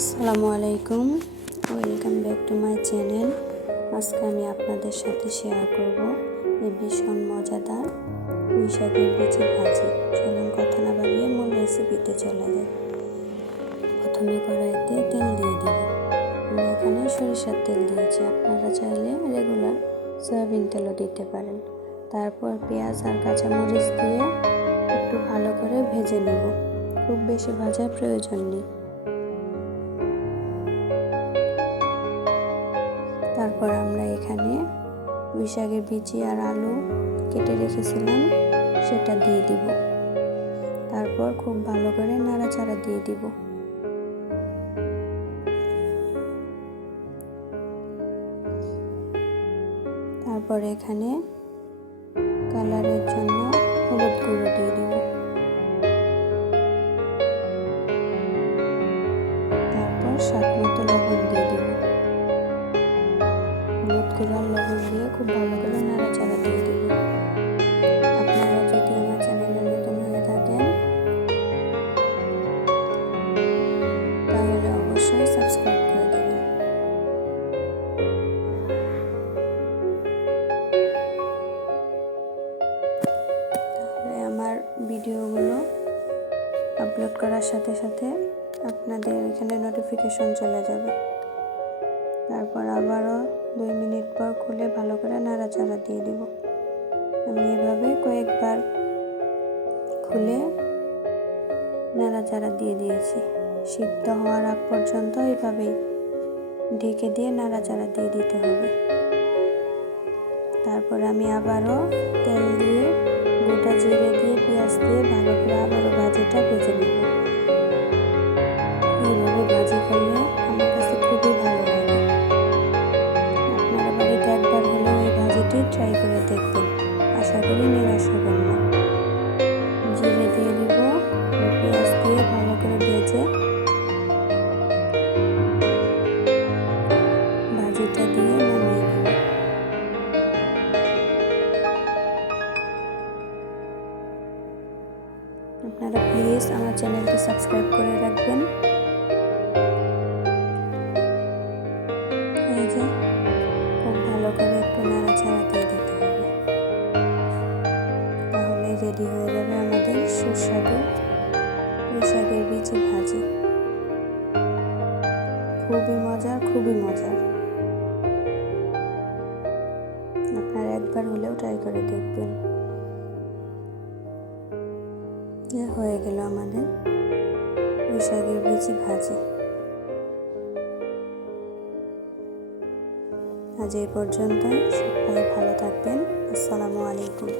আসসালামু আলাইকুম, welcome back to my channel. আজকে আমি আপনাদের সাথে শেয়ার করব এই ভীষণ মজাদার পুঁই শাকের বিচি ভাজি। চলুন কথা না বাড়িয়ে মূল রেসিপিতে চলে যাই। প্রথমে কড়াইতে তেল দিয়ে দিব। আমি এখানে সরিষার তেল দিয়েছি, আপনারা চাইলে রেগুলার সয়াবিন তেলও দিতে পারেন। তারপর পেঁয়াজ আর কাঁচামরিচ দিয়ে একটু ভালো করে ভেজে নেব, খুব বেশি ভাজার প্রয়োজন নেই। তারপর আমরা এখানে পুঁই শাকের বিচি আর আলু কেটে রেখেছিলাম সেটা দিয়ে দিব। তারপর খুব ভালো করে নাড়াচাড়া দিয়ে দিব। তারপর এখানে কালারের জন্য হলুদ গুঁড়ো দিয়ে দিব। তারপর স্বাদ মতো লবণ দিয়ে দিব। হলুদ গুঁড়ো আর লবণ দিয়ে খুব ভালো করে নাড়াচাড়া দিয়ে দিব। আপনারা যদি আমার চ্যানেলে নতুন হয়ে থাকেন তাহলে অবশ্যই সাবস্ক্রাইব করে দেবেন। তাহলে আমার ভিডিওগুলো আপলোড করার সাথে সাথে আপনাদের এখানে নোটিফিকেশন চলে যাবে। তারপর আবারও 2 মিনিট পর খুলে ভালো করে নাড়াচাড়া দিয়ে দিব। আমি এভাবে কয়েকবার খুলে নাড়াচাড়া দিয়ে দিয়েছি। সিদ্ধ হওয়ার আগ পর্যন্ত এভাবেই ঢেকে দিয়ে নাড়াচাড়া দিয়ে দিতে হবে। তারপর আমি আবারও তেল দিয়ে গোটা জিরে দিয়ে পেঁয়াজ দিয়ে ভালো করে আবারও ভাজিটা ভেজে নেব। এইভাবে ভাজি করলে আমার কাছে খুবই ভালো লাগে। আপনারা বাড়িতে একবার হলেও এই ভাজিটি ট্রাই করে দেখবেন, আশা করি নিরাশ হবেন না। জিরে দিয়ে দিব, পেঁয়াজ দিয়ে ভালো করে ভেজে ভাজিটা দিয়ে নামিয়ে নেব। আপনারা প্লিজ আমার চ্যানেলটি সাবস্ক্রাইব করে রাখবেন। এই যে খুব ভালো করে একটু নাড়াচাড়া দিয়ে দিতে হবে। তাহলে রেডি হয়ে যাবে আমাদের সুস্বাদু পুঁই শাকের বিচি ভাজি। খুবই মজার। আপনারা একবার হলেও ট্রাই করে দেখবেন। হয়ে গেল আমাদের পুঁই শাকের বিচি ভাজি। আজ এই পর্যন্তই। সবাই ভালো থাকবেন। আসসালামু আলাইকুম।